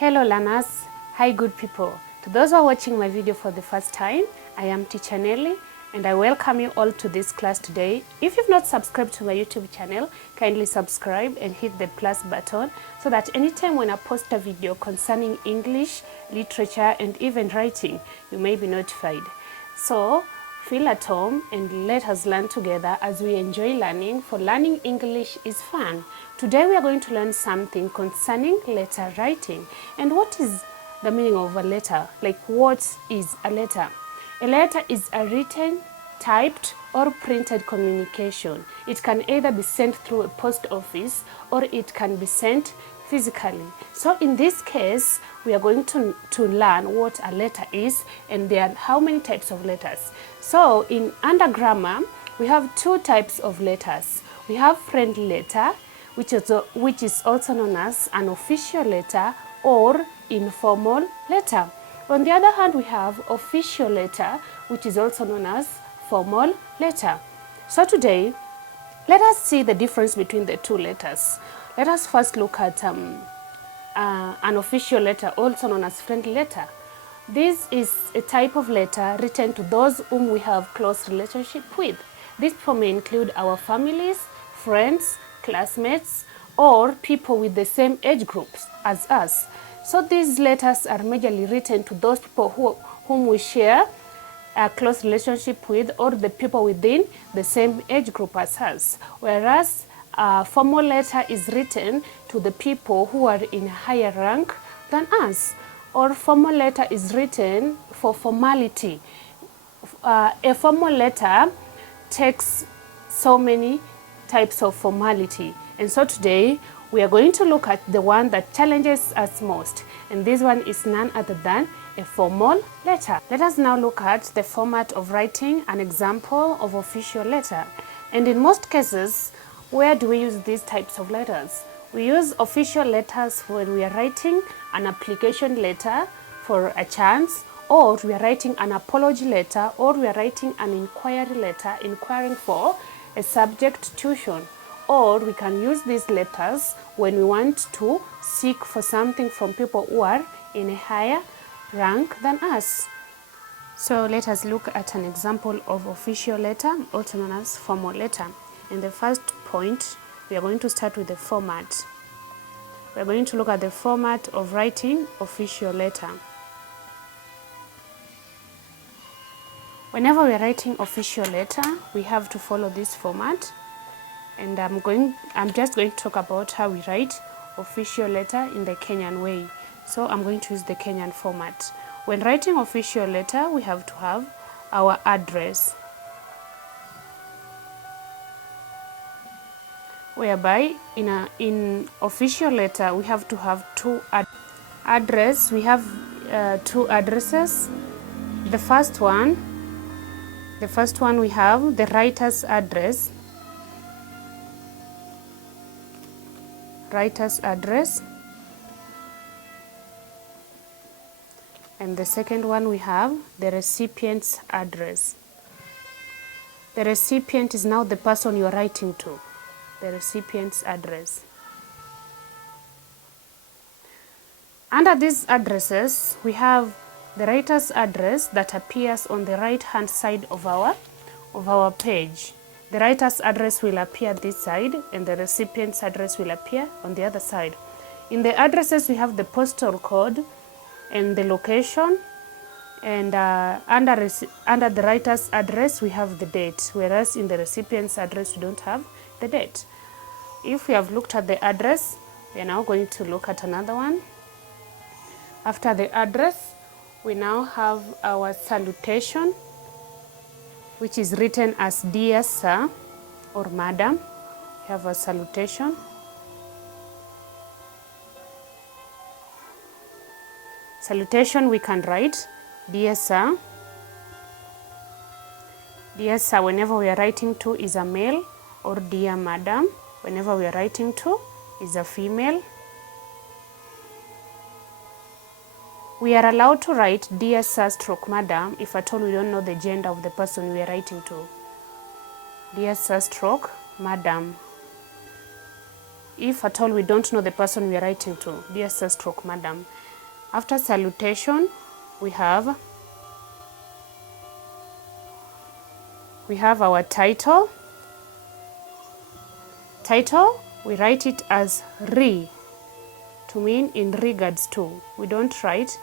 Hello learners, hi good people. To those who are watching my video for the first time, I am Teacher Nelly and I welcome you all to this class today. If you've not subscribed to my YouTube channel, kindly subscribe and hit the plus button so that anytime when I post a video concerning English, literature and even writing, you may be notified. So feel at home and let us learn together as we enjoy learning, for learning English is fun. Today we are going to learn something concerning letter writing. And what is the meaning of a letter? Like, what is a letter? A letter is a written, typed or printed communication. It can either be sent through a post office or it can be sent physically. So in this case, we are going to learn what a letter is, and there are how many types of letters. So in under grammar, we have two types of letters. We have friendly letter, which is also known as an official letter or informal letter. On the other hand, we have official letter, which is also known as formal letter. So today, let us see the difference between the two letters. Let us first look at an official letter, also known as friendly letter. This is a type of letter written to those whom we have close relationship with. This may include our families, friends, classmates, or people with the same age groups as us. So these letters are majorly written to those people whom we share a close relationship with, or the people within the same age group as us. Whereas a formal letter is written to the people who are in higher rank than us, or formal letter is written for formality. A formal letter takes so many types of formality, and so today we are going to look at the one that challenges us most, and this one is none other than a formal letter. Let us now look at the format of writing an example of official letter. And in most cases, where do we use these types of letters? We use official letters when we are writing an application letter for a chance, or we are writing an apology letter, or we are writing an inquiry letter inquiring for a subject tuition. Or we can use these letters when we want to seek for something from people who are in a higher rank than us. So let us look at an example of official letter, also known as formal letter. In the first point, we are going to start with the format. We are going to look at the format of writing official letter. Whenever we are writing official letter, we have to follow this format. And I'm just going to talk about how we write official letter in the Kenyan way. So I'm going to use the Kenyan format. When writing official letter, we have to have our address, whereby in official letter we have to have two address. We have two addresses. The first one we have the writer's address. And the second one we have the recipient's address. The recipient is now the person you are writing to, the recipient's address. Under these addresses, we have the writer's address that appears on the right hand side of our page. The writer's address will appear this side and the recipient's address will appear on the other side. In the addresses, we have the postal code and the location, and under the writer's address we have the date, whereas in the recipient's address we don't have the date. If we have looked at the address, we are now going to look at another one. After the address, we now have our salutation, which is written as dear sir or madam. We have a salutation. Salutation, we can write dear sir. Dear sir, whenever we are writing to, is a male, or dear madam, whenever we are writing to, is a female. We are allowed to write dear sir stroke madam if at all we don't know the gender of the person we are writing to. Dear sir stroke madam. If at all we don't know the person we are writing to, dear sir stroke madam. After salutation, we have our title. Title, we write it as re, to mean in regards to. We don't write,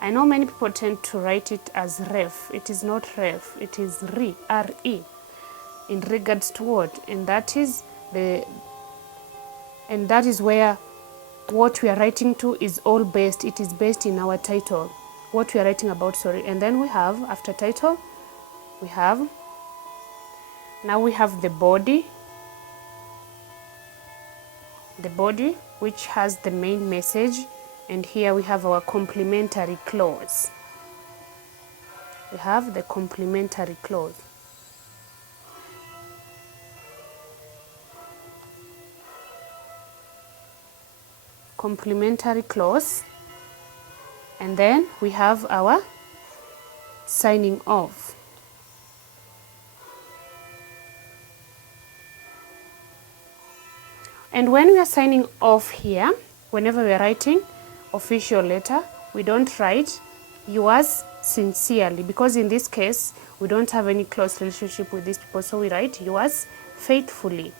I know many people tend to write it as ref. It is not ref, it is re, R-E, in regards to what? And that is where what we are writing to is all based. It is based in our title, what we are writing about, sorry. And then we have, after title, we have the body. The body, which has the main message, and here we have our complementary clause. We have the complementary clause. Complementary clause, and then we have our signing off. And when we are signing off here, whenever we are writing official letter, we don't write yours sincerely, because in this case we don't have any close relationship with these people, so we write yours faithfully.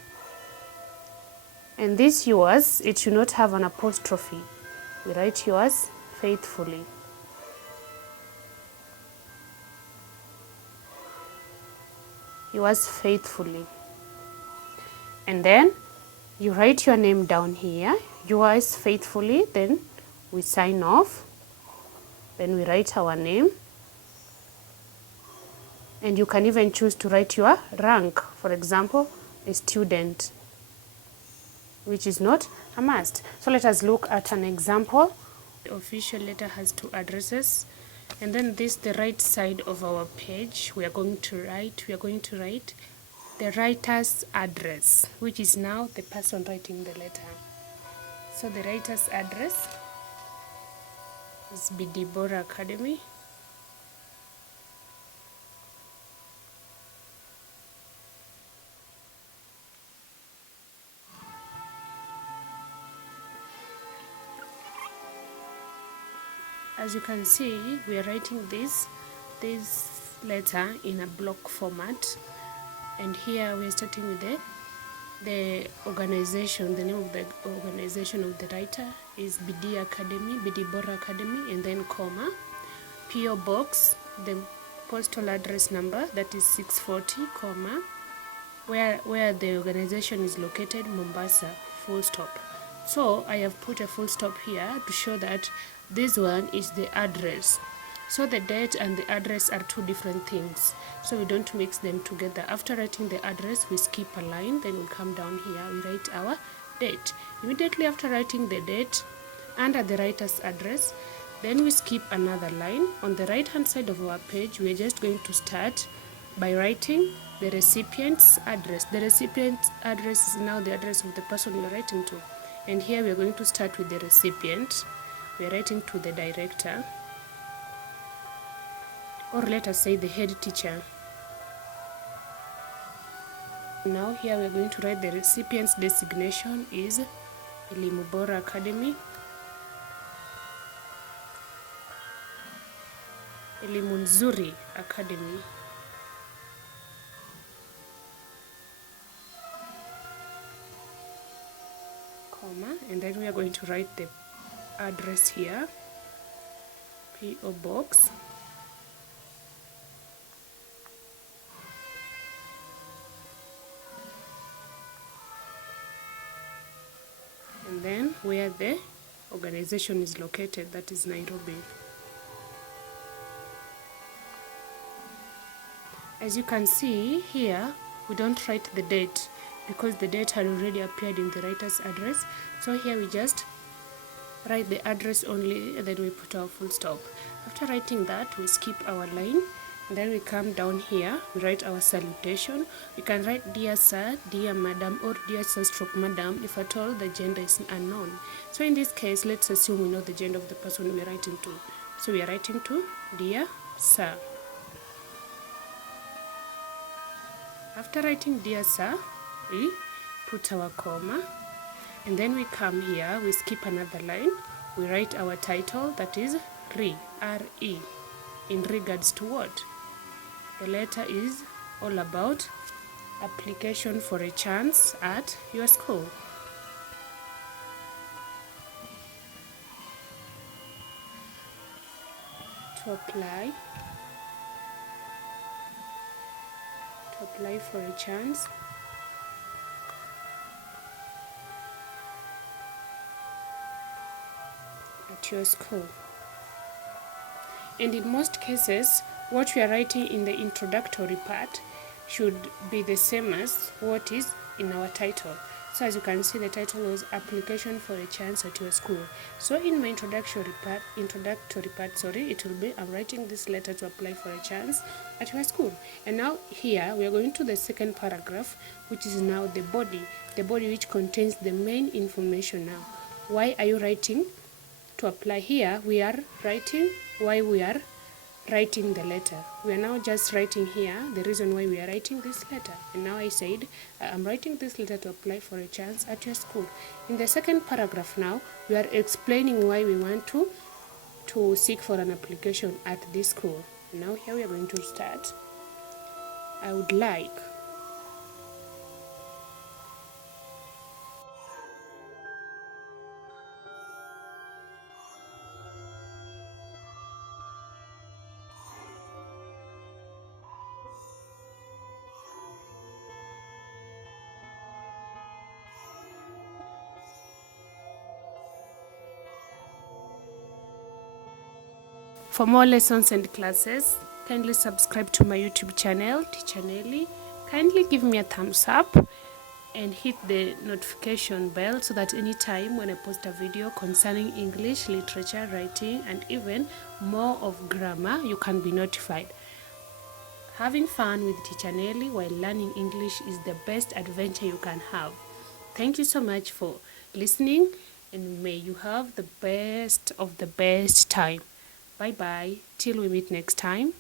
And this yours, it should not have an apostrophe. We write yours faithfully. Yours faithfully. And then you write your name down here, yours faithfully, then we sign off, then we write our name, and you can even choose to write your rank, for example, a student, which is not a must. So let us look at an example. The official letter has 2 addresses, and then this, the right side of our page, we are going to write the writer's address, which is now the person writing the letter. So the writer's address is BD Bora Academy. As you can see, we are writing this letter in a block format, and here we are starting with the organization. The name of the organization of the writer is BD Academy, BD Bora Academy, and then comma, PO Box, the postal address number, that is 640, comma, where the organization is located, Mombasa, full stop. So I have put a full stop here to show that this one is the address. So the date and the address are 2 different things, so we don't mix them together. After writing the address, we skip a line, then we come down here, we write our date. Immediately after writing the date under the writer's address, then we skip another line. On the right hand side of our page, we are just going to start by writing the recipient's address. The recipient's address is now the address of the person we are writing to, and here we are going to start with the recipient. We are writing to the director, or let us say the head teacher. Now here we are going to write the recipient's designation is Elimu Bora Academy, Elimu Nzuri Academy. Comma, and then we are going to write the address here, PO Box, and then where the organization is located, that is Nairobi. As you can see here, we don't write the date because the date had already appeared in the writer's address. So here we just write the address only, and then we put our full stop. After writing that, we skip our line, and then we come down here, we write our salutation. We can write dear sir, dear madam, or dear sir stroke madam if at all the gender is unknown. So in this case, let's assume we know the gender of the person we are writing to. So we are writing to dear sir. After writing dear sir, we put our comma, and then we come here, we skip another line, we write our title, that is RE, R-E, in regards to what? The letter is all about application for a chance at your school. To apply for a chance at your school. And in most cases, what we are writing in the introductory part should be the same as what is in our title. So as you can see, the title was application for a chance at your school. So in my introductory part, it will be, I'm writing this letter to apply for a chance at your school. And now here we are going to the second paragraph, which is now the body which contains the main information. Now, why are you writing to apply? Here we are writing why we are writing the letter. We are now just writing here the reason why we are writing this letter. And now I said I'm writing this letter to apply for a chance at your school. In the second paragraph now, we are explaining why we want to seek for an application at this school. Now here we are going to start. I would like For more lessons and classes, kindly subscribe to my YouTube channel, Teacher Nelly. Kindly give me a thumbs up and hit the notification bell so that anytime when I post a video concerning English, literature, writing, and even more of grammar, you can be notified. Having fun with Teacher Nelly while learning English is the best adventure you can have. Thank you so much for listening, and may you have the best of the best time. Bye bye, till we meet next time.